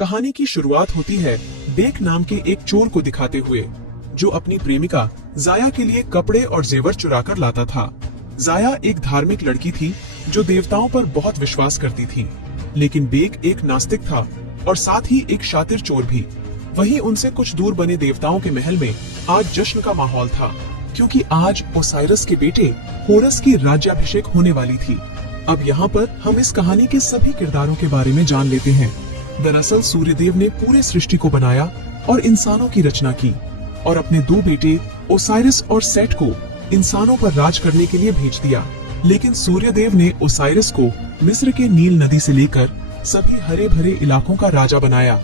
कहानी की शुरुआत होती है बेक नाम के एक चोर को दिखाते हुए, जो अपनी प्रेमिका जाया के लिए कपड़े और जेवर चुरा कर लाता था। जाया एक धार्मिक लड़की थी जो देवताओं पर बहुत विश्वास करती थी, लेकिन बेक एक नास्तिक था और साथ ही एक शातिर चोर भी। वहीं उनसे कुछ दूर बने देवताओं के महल में आज जश्न का माहौल था, क्योंकि आज ओसाइरस के बेटे होरस की राज्याभिषेक होने वाली थी। अब यहाँ पर हम इस कहानी के सभी किरदारों के बारे में जान लेते हैं। दरअसल सूर्यदेव ने पूरे सृष्टि को बनाया और इंसानों की रचना की, और अपने दो बेटे ओसाइरस और सेट को इंसानों पर राज करने के लिए भेज दिया। लेकिन सूर्यदेव ने ओसाइरस को मिस्र के नील नदी से लेकर सभी हरे भरे इलाकों का राजा बनाया,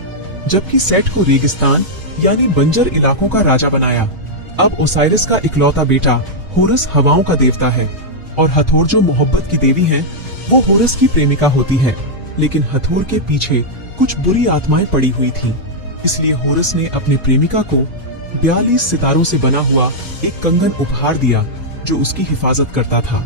जबकि सेट को रेगिस्तान यानी बंजर इलाकों का राजा बनाया। अब ओसाइरस का इकलौता बेटा होरस हवाओं का देवता है, और हथोर जो मोहब्बत की देवी है वो होरस की प्रेमिका होती है। लेकिन हथोर के पीछे कुछ बुरी आत्माएं पड़ी हुई थीं, इसलिए होरस ने अपनी प्रेमिका को 42 सितारों से बना हुआ एक कंगन उपहार दिया जो उसकी हिफाजत करता था।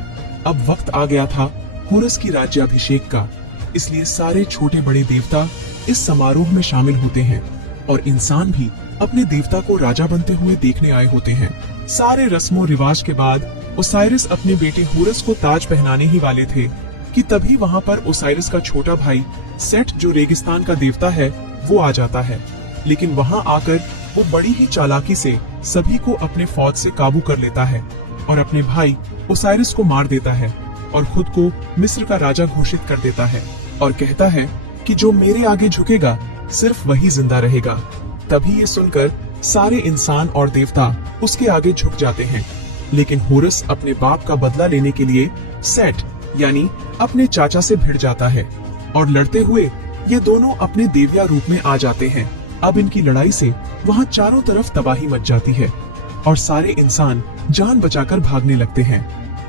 अब वक्त आ गया था होरस की राज्याभिषेक का, इसलिए सारे छोटे बड़े देवता इस समारोह में शामिल होते हैं और इंसान भी अपने देवता को राजा बनते हुए देखने आए होते हैं। सारे रस्मों रिवाज के बाद ओसाइरस अपने बेटे होरस को ताज पहनाने ही वाले थे कि तभी वहाँ पर ओसाइरस का छोटा भाई सेट, जो रेगिस्तान का देवता है, वो आ जाता है। लेकिन वहाँ आकर वो बड़ी ही चालाकी से सभी को अपने फौज से काबू कर लेता है और अपने भाई ओसाइरस को मार देता है और खुद को मिस्र का राजा घोषित कर देता है और कहता है कि जो मेरे आगे झुकेगा सिर्फ वही जिंदा रहेगा। तभी ये सुनकर सारे इंसान और देवता उसके आगे झुक जाते हैं। लेकिन होरस अपने बाप का बदला लेने के लिए सेट यानी अपने चाचा से भिड़ जाता है और लड़ते हुए ये दोनों अपने देविया रूप में आ जाते हैं। अब इनकी लड़ाई से वहाँ चारों तरफ तबाही मच जाती है और सारे इंसान जान बचाकर भागने लगते हैं।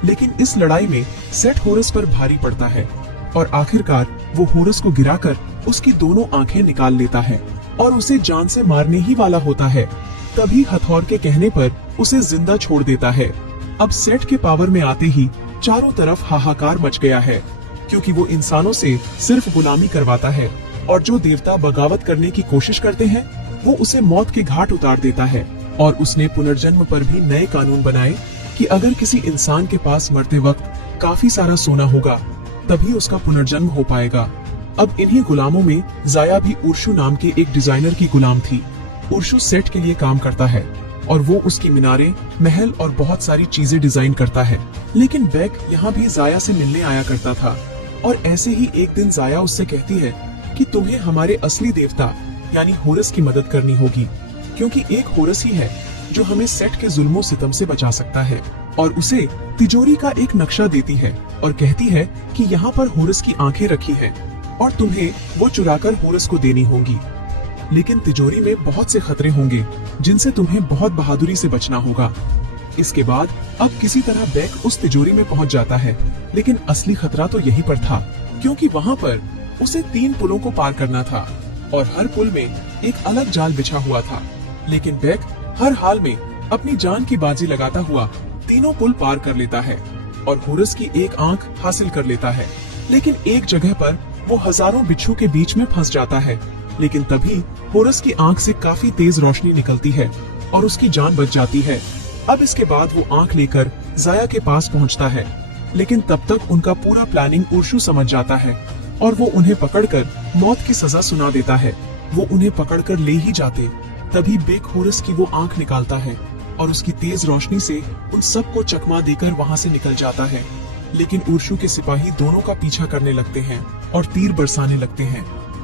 लेकिन इस लड़ाई में सेट होरस पर भारी पड़ता है और आखिरकार वो होरस को गिराकर उसकी दोनों आंखें निकाल लेता है और उसे जान से मारने ही वाला होता है। तभी हथौर के कहने पर उसे जिंदा छोड़ देता है। अब सेट के पावर में आते ही चारों तरफ हाहाकार मच गया है, क्योंकि वो इंसानों से सिर्फ गुलामी करवाता है और जो देवता बगावत करने की कोशिश करते हैं वो उसे मौत के घाट उतार देता है। और उसने पुनर्जन्म पर भी नए कानून बनाए कि अगर किसी इंसान के पास मरते वक्त काफी सारा सोना होगा तभी उसका पुनर्जन्म हो पाएगा। अब इन्हीं गुलामों में जाया भी उर्शु नाम के एक डिजाइनर की गुलाम थी। उर्शु सेट के लिए काम करता है और वो उसकी मीनारे, महल और बहुत सारी चीजें डिजाइन करता है। लेकिन बेक यहाँ भी जाया से मिलने आया करता था और ऐसे ही एक दिन जाया उससे कहती है कि तुम्हें हमारे असली देवता यानी होरस की मदद करनी होगी, क्योंकि एक होरस ही है जो हमें सेट के जुल्मों सितम से बचा सकता है। और उसे तिजोरी का एक नक्शा देती है और कहती है कि यहाँ पर होरस की आंखें रखी हैं और तुम्हें वो चुराकर होरस को देनी होंगी। लेकिन तिजोरी में बहुत से खतरे होंगे जिनसे तुम्हें बहुत बहादुरी से बचना होगा। इसके बाद अब किसी तरह बेक उस तिजोरी में पहुंच जाता है, लेकिन असली खतरा तो यहीं पर था, क्योंकि वहाँ पर उसे 3 पुलों को पार करना था और हर पुल में एक अलग जाल बिछा हुआ था। लेकिन बेक हर हाल में अपनी जान की बाजी लगाता हुआ तीनों पुल पार कर लेता है और होरस की एक आंख हासिल कर लेता है। लेकिन एक जगह पर वो हजारों बिच्छू के बीच में फंस जाता है। लेकिन तभी होरस की आंख से काफी तेज रोशनी निकलती है और उसकी जान बच जाती है। अब इसके बाद वो आंख लेकर जाया के पास पहुंचता है, लेकिन तब तक उनका पूरा प्लानिंग उर्शु समझ जाता है और वो उन्हें पकड़कर मौत की सजा सुना देता है। वो उन्हें पकड़कर ले ही जाते, तभी बेक होरस की वो आंख निकालता है और उसकी तेज रोशनी से उन सबको चकमा देकर वहाँ से निकल जाता है। लेकिन उर्शु के सिपाही दोनों का पीछा करने लगते हैं और तीर बरसाने लगते हैं।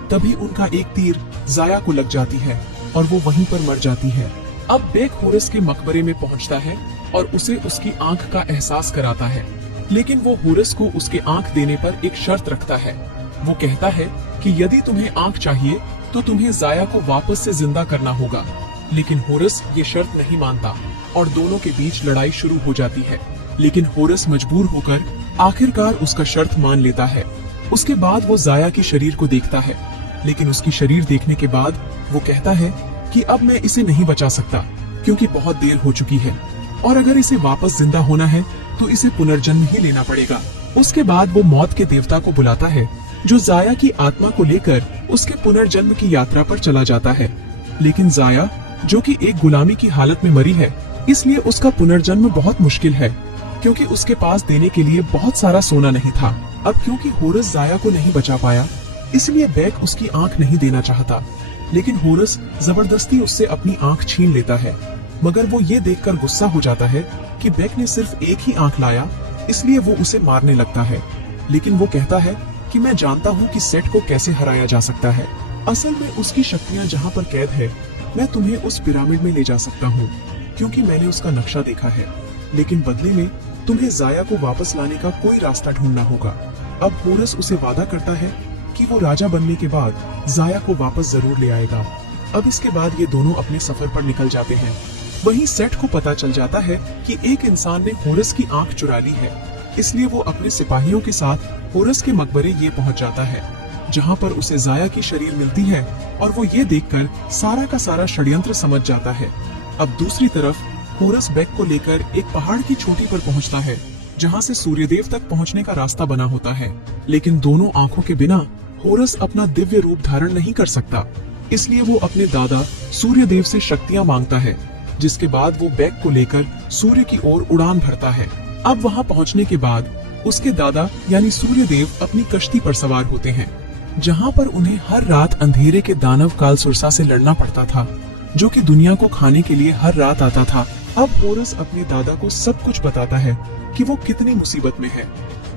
तभी उनका एक तीर जाया को लग जाती है और वो वहीं पर मर जाती है। अब बेक होरस के मकबरे में पहुंचता है और उसे उसकी आंख का एहसास कराता है, लेकिन वो होरस को उसके आंख देने पर एक शर्त रखता है। वो कहता है कि यदि तुम्हें आंख चाहिए तो तुम्हें जाया को वापस से जिंदा करना होगा। लेकिन होरस ये शर्त नहीं मानता और दोनों के बीच लड़ाई शुरू हो जाती है। लेकिन होरस मजबूर होकर आखिरकार उसका शर्त मान लेता है। उसके बाद वो जाया के शरीर को देखता है, लेकिन उसकी शरीर देखने के बाद वो कहता है कि अब मैं इसे नहीं बचा सकता, क्योंकि बहुत देर हो चुकी है और अगर इसे वापस जिंदा होना है तो इसे पुनर्जन्म ही लेना पड़ेगा। उसके बाद वो मौत के देवता को बुलाता है, जो जाया की आत्मा को लेकर उसके पुनर्जन्म की यात्रा पर चला जाता है। लेकिन जाया, जो कि एक गुलामी की हालत में मरी है, इसलिए उसका पुनर्जन्म बहुत मुश्किल है, क्योंकि उसके पास देने के लिए बहुत सारा सोना नहीं था। अब क्योंकि होरस जाया को नहीं बचा पाया, इसलिए बेक उसकी आंख नहीं देना चाहता। लेकिन होरस जबरदस्ती उससे अपनी आंख छीन लेता है, मगर वो ये देखकर गुस्सा हो जाता है कि बेक ने सिर्फ एक ही आंख लाया, इसलिए वो उसे मारने लगता है। लेकिन वो कहता है कि मैं जानता हूँ कि सेट को कैसे हराया जा सकता है। असल में उसकी शक्तियाँ जहाँ पर कैद है, मैं तुम्हें उस पिरामिड में ले जा सकता हूँ, क्योंकि मैंने उसका नक्शा देखा है। लेकिन बदले में तुम्हें जाया को वापस लाने का कोई रास्ता ढूंढना होगा। अब होरस उसे वादा करता है कि वो राजा बनने के बाद जाया को वापस जरूर ले आएगा। अब इसके बाद ये दोनों अपने सफर पर निकल जाते हैं। वहीं सेट को पता चल जाता है कि एक इंसान ने होरस की आंख चुरा ली है, इसलिए वो अपने सिपाहियों के साथ होरस के मकबरे ये पहुंच जाता है, जहां पर उसे जाया की शरीर मिलती है और वो ये देखकर सारा का सारा षड्यंत्र समझ जाता है। अब दूसरी तरफ होरस बेक को लेकर एक पहाड़ की चोटी पर पहुंचता है, जहां से सूर्यदेव तक पहुंचने का रास्ता बना होता है। लेकिन दोनों आंखों के बिना होरस अपना दिव्य रूप धारण नहीं कर सकता, इसलिए वो अपने दादा सूर्यदेव से शक्तियां मांगता है, जिसके बाद वो बेक को लेकर सूर्य की ओर उड़ान भरता है। अब वहां पहुंचने के बाद उसके दादा यानी सूर्यदेव अपनी कश्ती पर सवार होते हैं, जहां पर उन्हें हर रात अंधेरे के दानव कालसुरसा से लड़ना पड़ता था, जो कि दुनिया को खाने के लिए हर रात आता था। अब होरस अपने दादा को सब कुछ बताता है कि वो कितनी मुसीबत में है,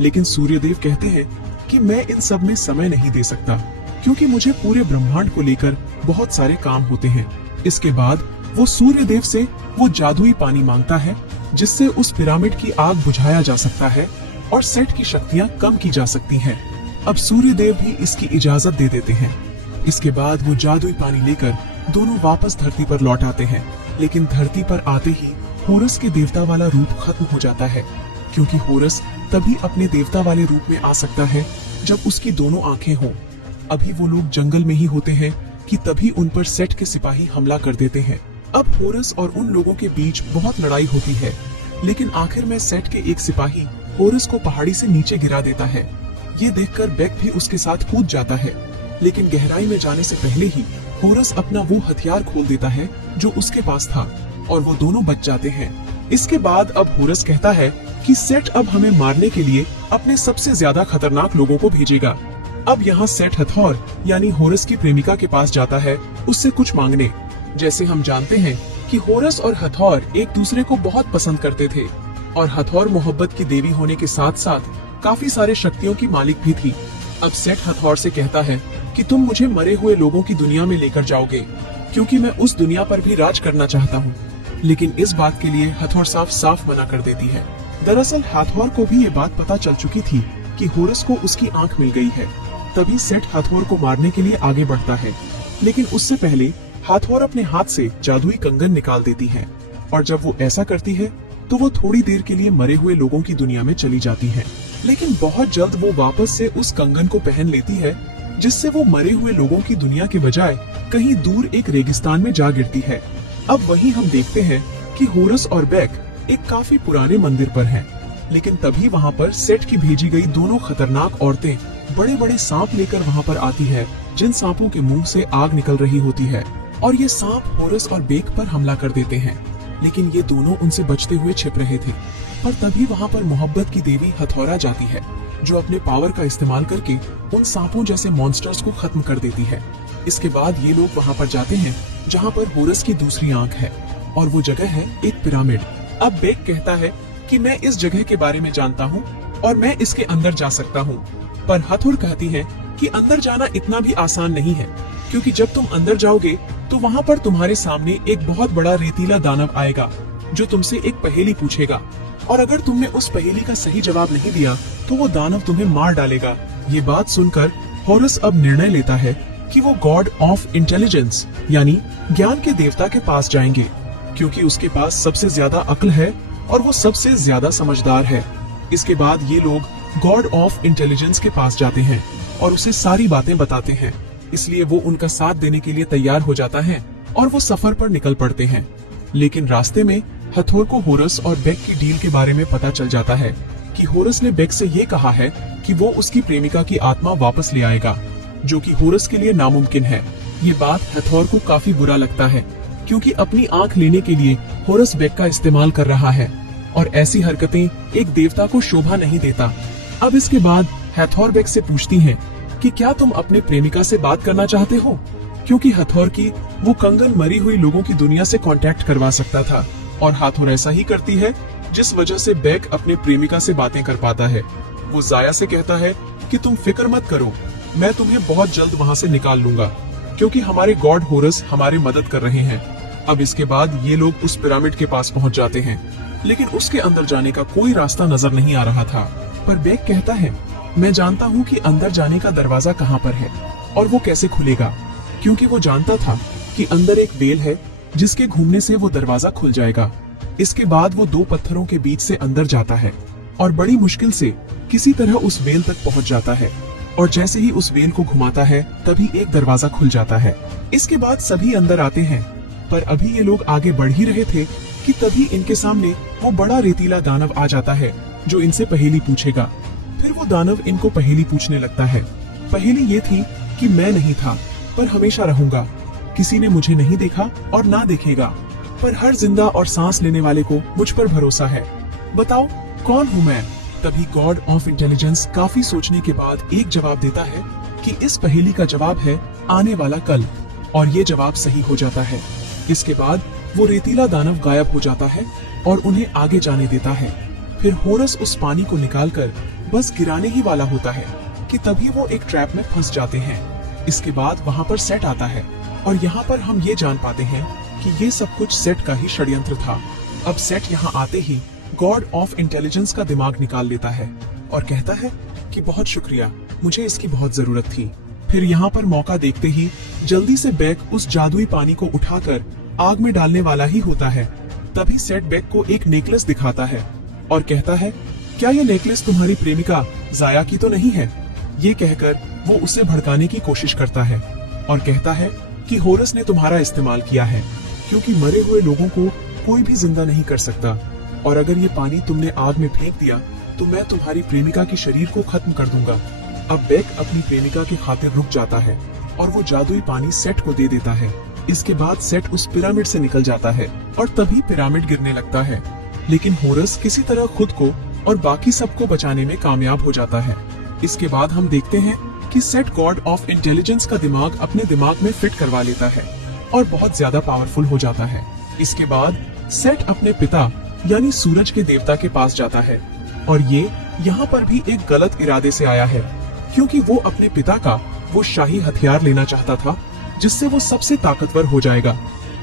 लेकिन सूर्यदेव कहते हैं कि मैं इन सब में समय नहीं दे सकता, क्योंकि मुझे पूरे ब्रह्मांड को लेकर बहुत सारे काम होते हैं। इसके बाद वो सूर्यदेव से वो जादुई पानी मांगता है, जिससे उस पिरामिड की आग बुझाया जा सकता है और सेट की शक्तियां कम की जा सकती हैं। अब सूर्यदेव भी इसकी इजाजत दे देते हैं। इसके बाद वो जादुई पानी लेकर दोनों वापस धरती पर लौट आते हैं। लेकिन धरती पर आते ही होरस के देवता वाला रूप खत्म हो जाता है, क्योंकि होरस तभी अपने देवता वाले रूप में आ सकता है जब उसकी दोनों आंखें हों। अभी वो लोग जंगल में ही होते हैं कि तभी उन पर सेट के सिपाही हमला कर देते हैं। अब होरस और उन लोगों के बीच बहुत लड़ाई होती है, लेकिन आखिर में सेट के एक सिपाही होरस को पहाड़ी से नीचे गिरा देता है। ये देखकर बेक भी उसके साथ कूद जाता है, लेकिन गहराई में जाने से पहले ही होरस अपना वो हथियार खोल देता है जो उसके पास था, और वो दोनों बच जाते हैं। इसके बाद अब होरस कहता है कि सेट अब हमें मारने के लिए अपने सबसे ज्यादा खतरनाक लोगों को भेजेगा। अब यहाँ सेट हथौर यानी होरस की प्रेमिका के पास जाता है उससे कुछ मांगने। जैसे हम जानते हैं कि होरस और हथौर एक दूसरे को बहुत पसंद करते थे, और हथौर मोहब्बत की देवी होने के साथ साथ काफी सारे शक्तियों की मालिक भी थी। अब सेट हथौर से कहता है कि तुम मुझे मरे हुए लोगों की दुनिया में लेकर जाओगे, क्योंकि मैं उस दुनिया पर भी राज करना चाहता हूँ। लेकिन इस बात के लिए हथौर साफ साफ मना कर देती है। दरअसल हथौर को भी ये बात पता चल चुकी थी कि होरस को उसकी आंख मिल गई है। तभी सेट हथौर को मारने के लिए आगे बढ़ता है, लेकिन उससे पहले हथौर अपने हाथ से जादुई कंगन निकाल देती है, और जब वो ऐसा करती है तो वो थोड़ी देर के लिए मरे हुए लोगों की दुनिया में चली जाती है। लेकिन बहुत जल्द वो वापस से उस कंगन को पहन लेती है, जिससे वो मरे हुए लोगों की दुनिया के बजाय कहीं दूर एक रेगिस्तान में जा गिरती है। अब वहीं हम देखते हैं कि होरस और बेक एक काफी पुराने मंदिर पर हैं, लेकिन तभी वहाँ पर सेट की भेजी गई दोनों खतरनाक औरतें बड़े बड़े सांप लेकर वहाँ पर आती है, जिन सांपों के मुंह से आग निकल रही होती है, और ये सांप होरस और बेक पर हमला कर देते हैं। लेकिन ये दोनों उनसे बचते हुए छिप रहे थे। पर तभी वहाँ पर मोहब्बत की देवी हथौरा जाती है, जो अपने पावर का इस्तेमाल करके उन सांपों जैसे मॉन्स्टर्स को खत्म कर देती है। इसके बाद ये लोग वहाँ पर जाते हैं जहाँ पर होरस की दूसरी आंख है, और वो जगह है एक पिरामिड। अब बेक कहता है कि मैं इस जगह के बारे में जानता हूँ और मैं इसके अंदर जा सकता हूँ, पर हथौर कहती है कि अंदर जाना इतना भी आसान नहीं है, क्योंकि जब तुम अंदर जाओगे तो वहाँ पर तुम्हारे सामने एक बहुत बड़ा रेतीला दानव आएगा, जो तुमसे एक पहेली पूछेगा, और अगर तुमने उस पहेली का सही जवाब नहीं दिया तो वो दानव तुम्हें मार डालेगा। ये बात सुनकर होरस अब निर्णय लेता है कि वो गॉड ऑफ इंटेलिजेंस यानी ज्ञान के देवता के पास जाएंगे, क्योंकि उसके पास सबसे ज्यादा अक्ल है और वो सबसे ज्यादा समझदार है। इसके बाद ये लोग गॉड ऑफ इंटेलिजेंस के पास जाते हैं और उसे सारी बातें बताते हैं, इसलिए वो उनका साथ देने के लिए तैयार हो जाता है और वो सफर पर निकल पड़ते हैं। लेकिन रास्ते में हथौर को होरस और बेक की डील के बारे में पता चल जाता है कि होरस ने बेक से ये कहा है कि वो उसकी प्रेमिका की आत्मा वापस ले आएगा, जो कि होरस के लिए नामुमकिन है। ये बात हथौर को काफी बुरा लगता है, क्योंकि अपनी आंख लेने के लिए होरस बेक का इस्तेमाल कर रहा है और ऐसी हरकतें एक देवता को शोभा नहीं देता। अब इसके बाद हथौर बेक से पूछती हैं कि क्या तुम अपने प्रेमिका से बात करना चाहते हो, क्योंकि हथौर की वो कंगन मरी हुई लोगों की दुनिया से कांटेक्ट करवा सकता था और हथौर ऐसा ही करती है, जिस वजह से बेक अपने प्रेमिका से बातें कर पाता है। वो जाया से कहता है कि तुम फिक्र मत करो, मैं तुम्हें बहुत जल्द वहाँ से निकाल लूंगा, क्योंकि हमारे गॉड होरस हमारी मदद कर रहे हैं। अब इसके बाद ये लोग उस पिरामिड के पास पहुँच जाते हैं, लेकिन उसके अंदर जाने का कोई रास्ता नजर नहीं आ रहा था। पर बेक कहता है, मैं जानता हूँ कि अंदर जाने का दरवाजा कहाँ पर है और वो कैसे खुलेगा, क्योंकि वो जानता था कि अंदर एक बेल है जिसके घूमने से वो दरवाजा खुल जाएगा। इसके बाद वो दो पत्थरों के बीच से अंदर जाता है और बड़ी मुश्किल से किसी तरह उस बेल तक पहुंच जाता है, और जैसे ही उस बेल को घुमाता है तभी एक दरवाजा खुल जाता है। इसके बाद सभी अंदर आते हैं, पर अभी ये लोग आगे बढ़ ही रहे थे कि तभी इनके सामने वो बड़ा रेतीला दानव आ जाता है जो इनसे पहेली पूछेगा। फिर वो दानव इनको पहेली पूछने लगता है। पहेली ये थी कि मैं नहीं था पर हमेशा रहूंगा, किसी ने मुझे नहीं देखा और ना देखेगा, पर हर जिंदा और सांस लेने वाले को मुझ पर भरोसा है, बताओ कौन हूँ मैं। तभी गॉड ऑफ इंटेलिजेंस काफी सोचने के बाद एक जवाब देता है कि इस पहेली का जवाब है आने वाला कल, और ये जवाब सही हो जाता है। इसके बाद वो रेतीला दानव गायब हो जाता है और उन्हें आगे जाने देता है। फिर होरस उस पानी को निकालकर बस गिराने ही वाला होता है कि तभी वो एक ट्रैप में फंस जाते हैं। इसके बाद वहाँ पर सेट आता है और यहाँ पर हम ये जान पाते हैं कि ये सब कुछ सेट का ही षड्यंत्र था। अब सेट यहाँ आते ही गॉड ऑफ इंटेलिजेंस का दिमाग निकाल लेता है और कहता है कि बहुत शुक्रिया, मुझे इसकी बहुत जरूरत थी। फिर यहाँ पर मौका देखते ही जल्दी से बेक उस जादुई पानी को उठाकर आग में डालने वाला ही होता है। तभी सेट बेक को एक नेकलेस दिखाता है और कहता है, क्या ये नेकलेस तुम्हारी प्रेमिका जाया की तो नहीं है? ये कहकर वो उसे भड़काने की कोशिश करता है और कहता है कि होरस ने तुम्हारा इस्तेमाल किया है, क्योंकि मरे हुए लोगों को कोई भी जिंदा नहीं कर सकता, और अगर ये पानी तुमने आग में फेंक दिया तो मैं तुम्हारी प्रेमिका के शरीर को खत्म कर दूंगा। अब बेक अपनी प्रेमिका की खातिर रुक जाता है और वो जादुई पानी सेट को दे देता है। इसके बाद सेट उस पिरामिड से निकल जाता है और तभी पिरामिड गिरने लगता है, लेकिन होरस किसी तरह खुद को और बाकी सबको बचाने में कामयाब हो जाता है। इसके बाद हम देखते हैं कि सेट गॉड ऑफ इंटेलिजेंस का दिमाग अपने दिमाग में फिट करवा लेता है और बहुत ज्यादा पावरफुल हो जाता है। इसके बाद सेट अपने पिता यानी सूरज के देवता के पास जाता है, और ये यहाँ पर भी एक गलत इरादे से आया है, क्योंकि वो अपने पिता का वो शाही हथियार लेना चाहता था जिससे वो सबसे ताकतवर हो जाएगा।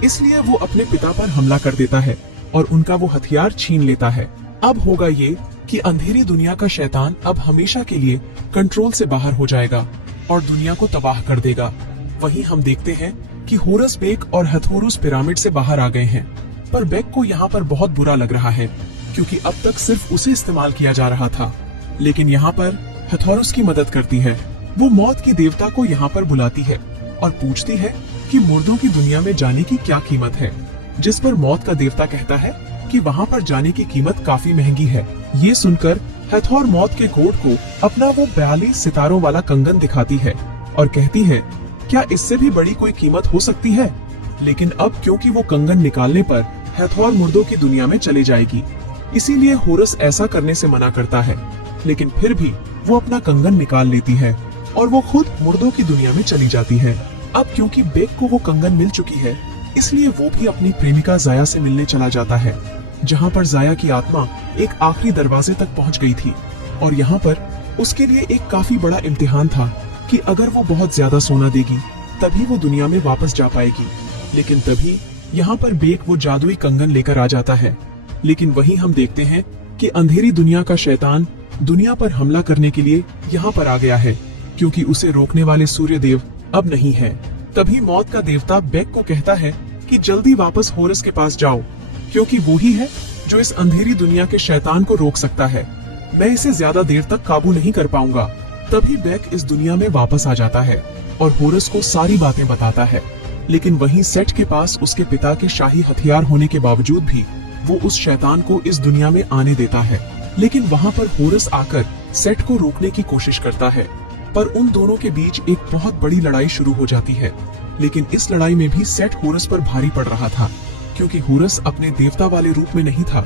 इसलिए वो अपने पिता पर हमला कर देता है और उनका वो हथियार छीन लेता है। अब होगा ये कि अंधेरी दुनिया का शैतान अब हमेशा के लिए कंट्रोल से बाहर हो जाएगा और दुनिया को तबाह कर देगा। वहीं हम देखते हैं कि होरस बेक और हथौरुस पिरामिड से बाहर आ गए हैं, पर बेक को यहाँ पर बहुत बुरा लग रहा है, क्योंकि अब तक सिर्फ उसे इस्तेमाल किया जा रहा था। लेकिन यहाँ पर हथौरुस की मदद करती है। वो मौत की देवता को यहाँ पर बुलाती है और पूछती है कि मुर्दों की दुनिया में जाने की क्या कीमत है, जिस पर मौत का देवता कहता है कि वहाँ पर जाने की कीमत काफी महंगी है। ये सुनकर हथौर मौत के गोट को अपना वो 42 सितारों वाला कंगन दिखाती है और कहती है, क्या इससे भी बड़ी कोई कीमत हो सकती है? लेकिन अब क्योंकि वो कंगन निकालने पर हथौर मुर्दों की दुनिया में चली जाएगी, इसीलिए होरस ऐसा करने से मना करता है। लेकिन फिर भी वो अपना कंगन निकाल लेती है और वो खुद मुर्दों की दुनिया में चली जाती है। अब क्योंकि बेक को वो कंगन मिल चुकी है, इसलिए वो भी अपनी प्रेमिका जाया से मिलने चला जाता है, जहाँ पर जाया की आत्मा एक आखिरी दरवाजे तक पहुँच गई थी। और यहाँ पर उसके लिए एक काफी बड़ा इम्तिहान था कि अगर वो बहुत ज्यादा सोना देगी तभी वो दुनिया में वापस जा पाएगी। लेकिन तभी यहाँ पर बेक वो जादुई कंगन लेकर आ जाता है। लेकिन वहीं हम देखते हैं कि अंधेरी दुनिया का शैतान दुनिया पर हमला करने के लिए यहाँ पर आ गया है, क्योंकि उसे रोकने वाले सूर्य देव अब नहीं है। तभी मौत का देवता बेक को कहता है कि जल्दी वापस होरस के पास जाओ, क्योंकि वो ही है जो इस अंधेरी दुनिया के शैतान को रोक सकता है। मैं इसे ज्यादा देर तक काबू नहीं कर पाऊंगा। तभी बेक इस दुनिया में वापस आ जाता है और होरस को सारी बातें बताता है। लेकिन वहीं सेट के पास उसके पिता के शाही हथियार होने के बावजूद भी वो उस शैतान को इस दुनिया में आने देता है। लेकिन वहाँ पर होरस आकर सेट को रोकने की कोशिश करता है, पर उन दोनों के बीच एक बहुत बड़ी लड़ाई शुरू हो जाती है। लेकिन इस लड़ाई में भी सेट होरस पर भारी पड़ रहा था, क्योंकि होरस अपने देवता वाले रूप में नहीं था।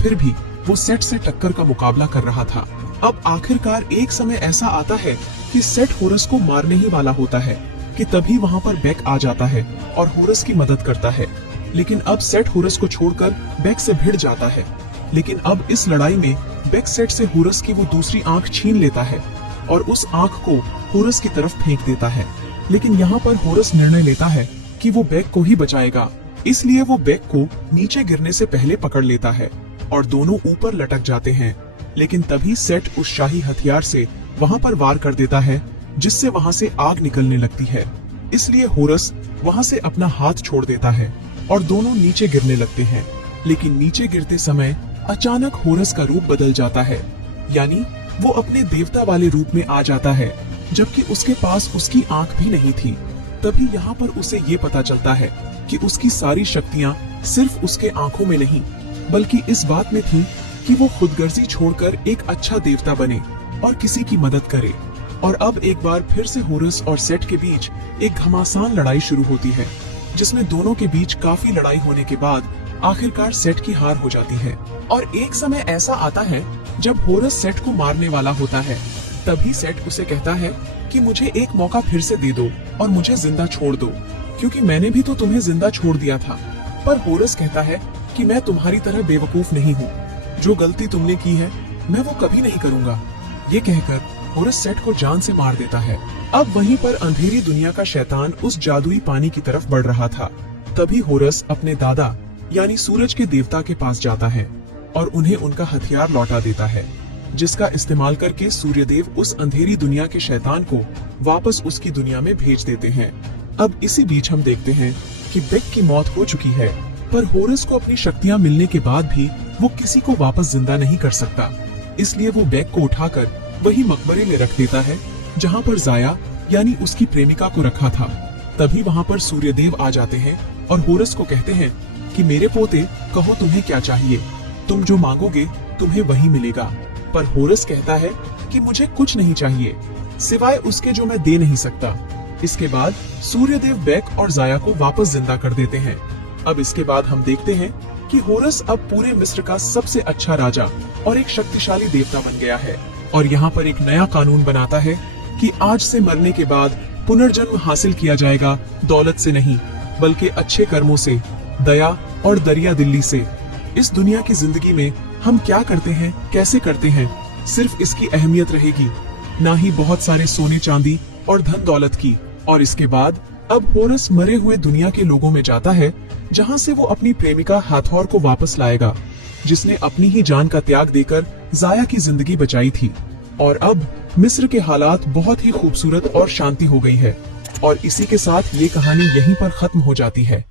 फिर भी वो सेट से टक्कर का मुकाबला कर रहा था। अब आखिरकार एक समय ऐसा आता है कि सेट होरस को मारने ही वाला होता है कि तभी वहाँ पर बेक आ जाता है और होरस की मदद करता है। लेकिन अब सेट होरस को छोड़कर बेक से भिड़ जाता है। लेकिन अब इस लड़ाई में बेक सेट से होरस की वो दूसरी आंख छीन लेता है और उस आंख को होरस की तरफ फेंक देता है। लेकिन यहाँ पर होरस निर्णय लेता है कि वो बेक को ही बचाएगा, इसलिए वो बेक को नीचे गिरने से पहले पकड़ लेता है और दोनों ऊपर लटक जाते हैं। लेकिन तभी सेट उस शाही हथियार से वहाँ पर वार कर देता है, जिससे वहाँ से आग निकलने लगती है। इसलिए होरस वहाँ से अपना हाथ छोड़ देता है और दोनों नीचे गिरने लगते हैं। लेकिन नीचे गिरते समय अचानक होरस का रूप बदल जाता है, यानी वो अपने देवता वाले रूप में आ जाता है, जबकि उसके पास उसकी आंख भी नहीं थी। तभी यहाँ पर उसे ये पता चलता है कि उसकी सारी शक्तियाँ सिर्फ उसके आंखों में नहीं, बल्कि इस बात में थी कि वो खुदगर्जी छोड़कर एक अच्छा देवता बने और किसी की मदद करे। और अब एक बार फिर से होरस और सेट के बीच एक घमासान लड़ाई शुरू होती है, जिसमें दोनों के बीच काफी लड़ाई होने के बाद आखिरकार सेट की हार हो जाती है। और एक समय ऐसा आता है जब होरस सेट को मारने वाला होता है। तभी सेट उसे कहता है कि मुझे एक मौका फिर से दे दो और मुझे जिंदा छोड़ दो, क्योंकि मैंने भी तो तुम्हें जिंदा छोड़ दिया था। पर होरस कहता है कि मैं तुम्हारी तरह बेवकूफ नहीं हूँ, जो गलती तुमने की है मैं वो कभी नहीं करूँगा। ये कहकर होरस सेट को जान से मार देता है। अब वहीं पर अंधेरी दुनिया का शैतान उस जादुई पानी की तरफ बढ़ रहा था। तभी होरस अपने दादा यानी सूरज के देवता के पास जाता है और उन्हें उनका हथियार लौटा देता है, जिसका इस्तेमाल करके सूर्यदेव उस अंधेरी दुनिया के शैतान को वापस उसकी दुनिया में भेज देते हैं। अब इसी बीच हम देखते हैं कि बेक की मौत हो चुकी है, पर होरस को अपनी शक्तियां मिलने के बाद भी वो किसी को वापस जिंदा नहीं कर सकता। इसलिए वो बेक को उठाकर वही मकबरे में रख देता है जहाँ पर जाया यानी उसकी प्रेमिका को रखा था। तभी वहाँ पर सूर्यदेव आ जाते हैं और होरस को कहते हैं कि मेरे पोते, कहो तुम्हें क्या चाहिए, तुम जो मांगोगे तुम्हें वही मिलेगा। पर होरस कहता है कि मुझे कुछ नहीं चाहिए सिवाय उसके जो मैं दे नहीं सकता। इसके बाद सूर्यदेव बेक और जाया को वापस जिंदा कर देते हैं। अब इसके बाद हम देखते हैं कि होरस अब पूरे मिस्र का सबसे अच्छा राजा और एक शक्तिशाली देवता बन गया है और यहाँ पर एक नया कानून बनाता है कि आज से मरने के बाद पुनर्जन्म हासिल किया जाएगा, दौलत से नहीं बल्कि अच्छे कर्मों से, दया और दरिया दिल्ली से। इस दुनिया की जिंदगी में हम क्या करते हैं, कैसे करते हैं, सिर्फ इसकी अहमियत रहेगी, ना ही बहुत सारे सोने चांदी और धन दौलत की। और इसके बाद अब होरस मरे हुए दुनिया के लोगों में जाता है, जहां से वो अपनी प्रेमिका हाथौर को वापस लाएगा, जिसने अपनी ही जान का त्याग देकर जाया की जिंदगी बचाई थी। और अब मिस्र के हालात बहुत ही खूबसूरत और शांति हो गई है। और इसी के साथ ये कहानी यहीं पर खत्म हो जाती है।